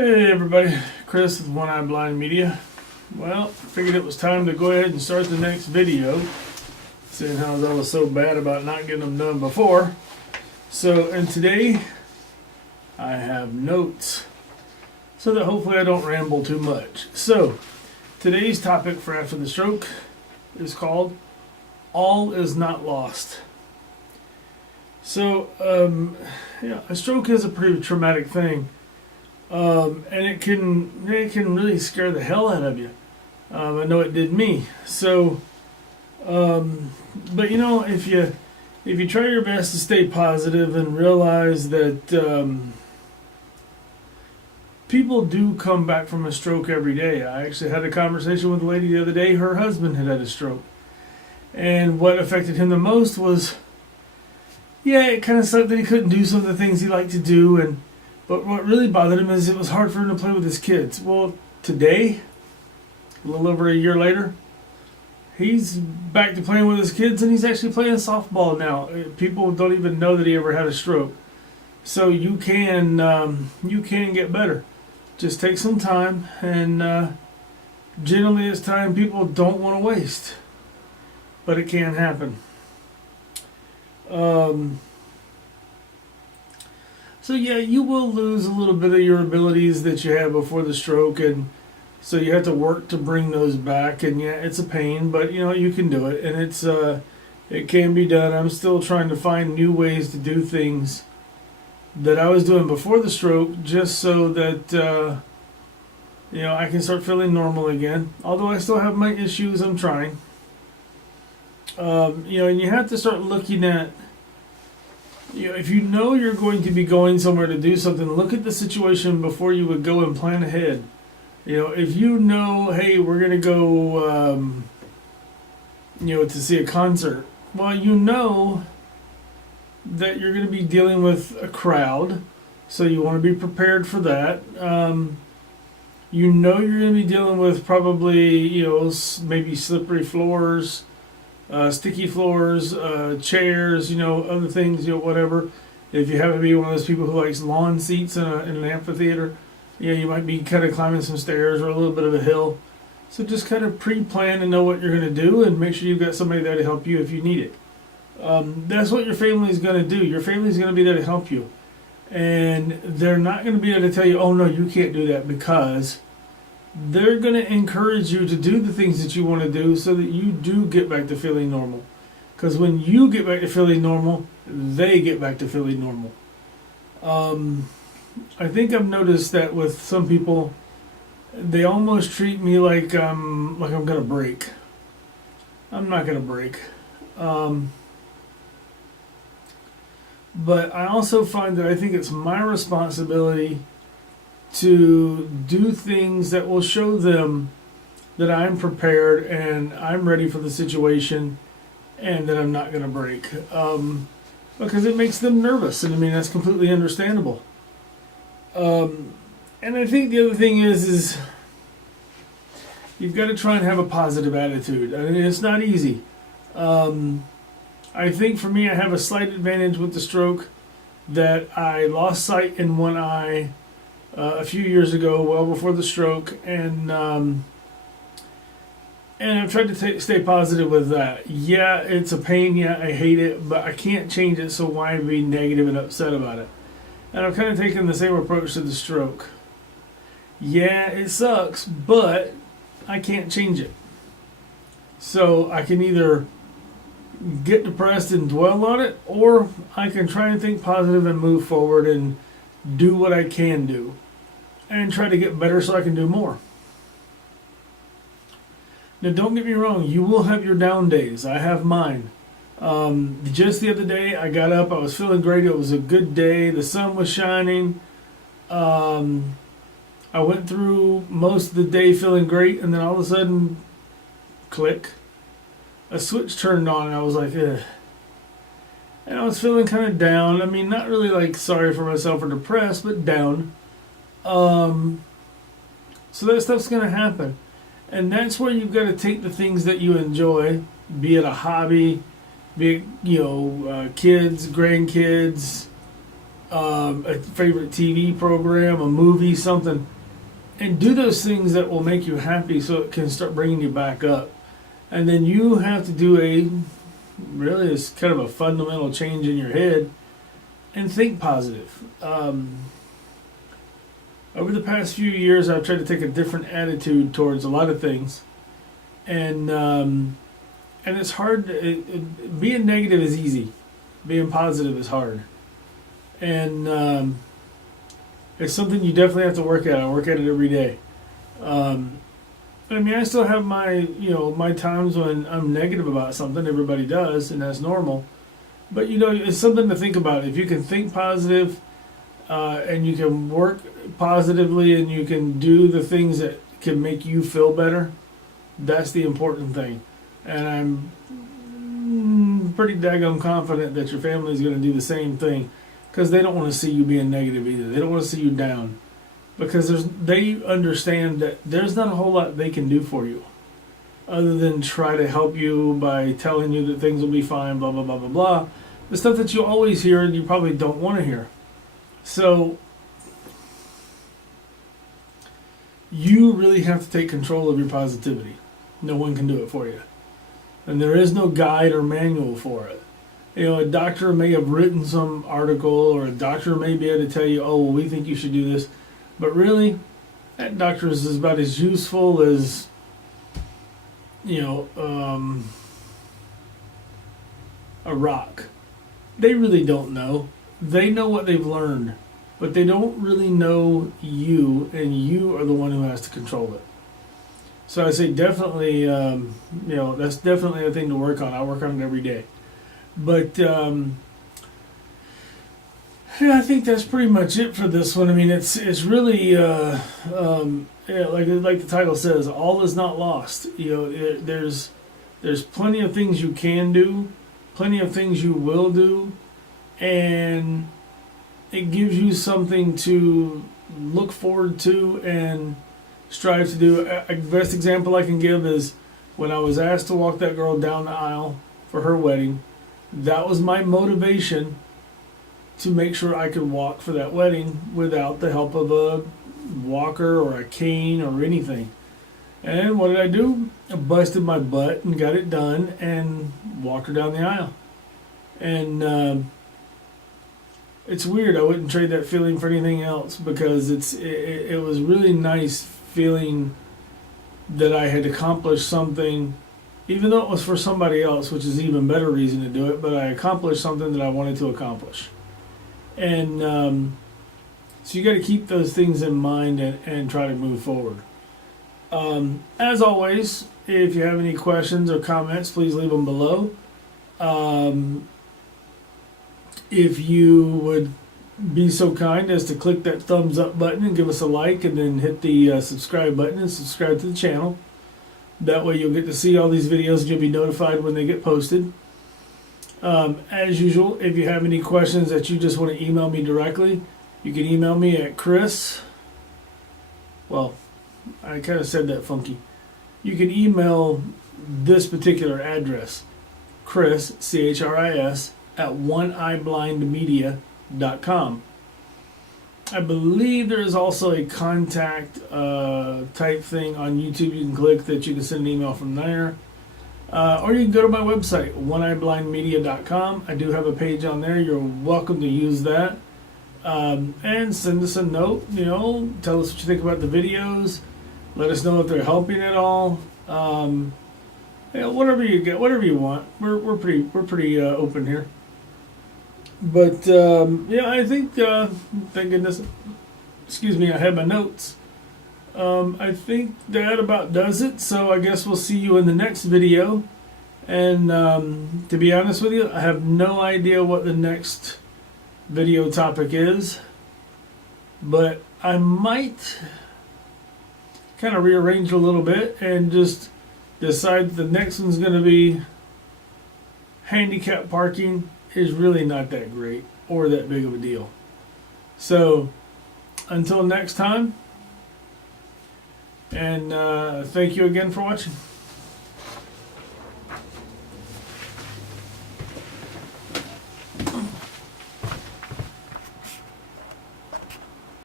Hey everybody, Chris with One Eye Blind Media. Well, figured it was time to go ahead and start the next video, seeing how I was so bad about not getting them done before. And today I have notes so that hopefully I don't ramble too much. So today's topic for after the stroke is called All Is Not Lost. A stroke is a pretty traumatic thing. And it can really scare the hell out of you. I know it did me. But if you try your best to stay positive and realize that people do come back from a stroke every day. I actually had a conversation with a lady the other day. Her husband had a stroke, and what affected him the most was, it kind of sucked that he couldn't do some of the things he liked to do, But what really bothered him is it was hard for him to play with his kids. Well, today, a little over a year later, he's back to playing with his kids, and he's actually playing softball now. People don't even know that he ever had a stroke. So you can get better. Just take some time, and generally it's time people don't want to waste. But it can happen. You will lose a little bit of your abilities that you had before the stroke, and so you have to work to bring those back. And it's a pain, but you can do it, and it can be done. I'm still trying to find new ways to do things that I was doing before the stroke, just so that I can start feeling normal again. Although I still have my issues, I'm trying. And you have to start looking at. If you know you're going to be going somewhere to do something, look at the situation before you would go and plan ahead. If you know, hey, we're going to go, to see a concert. Well, you know that you're going to be dealing with a crowd, so you want to be prepared for that. You're going to be dealing with probably, maybe slippery floors. Sticky floors, chairs, other things, whatever. If you happen to be one of those people who likes lawn seats in an amphitheater, you might be kind of climbing some stairs or a little bit of a hill. So just kind of pre-plan and know what you're going to do, and make sure you've got somebody there to help you if you need it. That's what your family is going to do. Your family is going to be there to help you. And they're not going to be able to tell you, oh no, you can't do that, because they're going to encourage you to do the things that you want to do so that you do get back to feeling normal. Because when you get back to feeling normal, they get back to feeling normal. I think I've noticed that with some people, they almost treat me like I'm going to break. I'm not going to break. But I also find that I think it's my responsibility to do things that will show them that I'm prepared and I'm ready for the situation, and that I'm not going to break. Because it makes them nervous, and that's completely understandable. And I think the other thing is you've got to try and have a positive attitude. It's not easy. I think for me, I have a slight advantage with the stroke, that I lost sight in one eye a few years ago, well before the stroke, and I've tried to stay positive with that. Yeah, it's a pain. Yeah, I hate it, but I can't change it, so why be negative and upset about it? And I've kind of taken the same approach to the stroke. Yeah, it sucks, but I can't change it. So I can either get depressed and dwell on it, or I can try and think positive and move forward and do what I can do and try to get better so I can do more. Now, don't get me wrong, you will have your down days. I have mine. Just the other day, I got up, I was feeling great, it was a good day, the sun was shining. I went through most of the day feeling great, and then all of a sudden, click, a switch turned on, and I was like, ugh. And I was feeling kind of down. Not really like sorry for myself or depressed, but down. So that stuff's going to happen. And that's where you've got to take the things that you enjoy, be it a hobby, be it, kids, grandkids, a favorite TV program, a movie, something, and do those things that will make you happy so it can start bringing you back up. And then you have to do really it's kind of a fundamental change in your head and think positive. Over the past few years, I've tried to take a different attitude towards a lot of things, and it's hard. Being negative is easy, being positive is hard, and it's something you definitely have to work at. I work at it every day. I mean, I still have my times when I'm negative about something. Everybody does, and that's normal. But it's something to think about. If you can think positive, and you can work positively, and you can do the things that can make you feel better, that's the important thing. And I'm pretty daggone confident that your family is going to do the same thing, because they don't want to see you being negative either. They don't want to see you down, because they understand that there's not a whole lot they can do for you other than try to help you by telling you that things will be fine, blah, blah, blah, blah, blah. The stuff that you always hear and you probably don't want to hear. So you really have to take control of your positivity. No one can do it for you. And there is no guide or manual for it. A doctor may have written some article, or a doctor may be able to tell you, oh, well, we think you should do this. But really, that doctor is about as useful as, a rock. They really don't know. They know what they've learned, but they don't really know you, and you are the one who has to control it. So I say definitely, that's definitely a thing to work on. I work on it every day. But I think that's pretty much it for this one. I mean, it's really like the title says, all is not lost. There's plenty of things you can do, plenty of things you will do, and it gives you something to look forward to and strive to do. A best example I can give is when I was asked to walk that girl down the aisle for her wedding. That was my motivation to make sure I could walk for that wedding without the help of a walker or a cane or anything. And what did I do? I busted my butt and got it done and walked her down the aisle. And it's weird. I wouldn't trade that feeling for anything else, because it was really nice feeling that I had accomplished something, even though it was for somebody else, which is an even better reason to do it, but I accomplished something that I wanted to accomplish. And so you got to keep those things in mind and try to move forward. As always, if you have any questions or comments, please leave them below. If you would be so kind as to click that thumbs up button and give us a like, and then hit the subscribe button and subscribe to the channel. That way you'll get to see all these videos and you'll be notified when they get posted. As usual, if you have any questions that you just want to email me directly, you can email me at Chris. Well, I kind of said that funky. You can email this particular address, Chris, CHRIS, at oneeyeblindmedia.com. I believe there is also a contact type thing on YouTube you can click that you can send an email from there. Or you can go to my website, oneeyeblindmedia.com. I do have a page on there. You're welcome to use that. And send us a note, tell us what you think about the videos. Let us know if they're helping at all. Whatever you get, whatever you want. We're pretty open here. But I think thank goodness, excuse me, I had my notes. I think that about does it. So I guess we'll see you in the next video. And to be honest with you, I have no idea what the next video topic is, but I might kind of rearrange a little bit and just decide the next one's going to be handicap parking is really not that great or that big of a deal. So until next time, and thank you again for watching.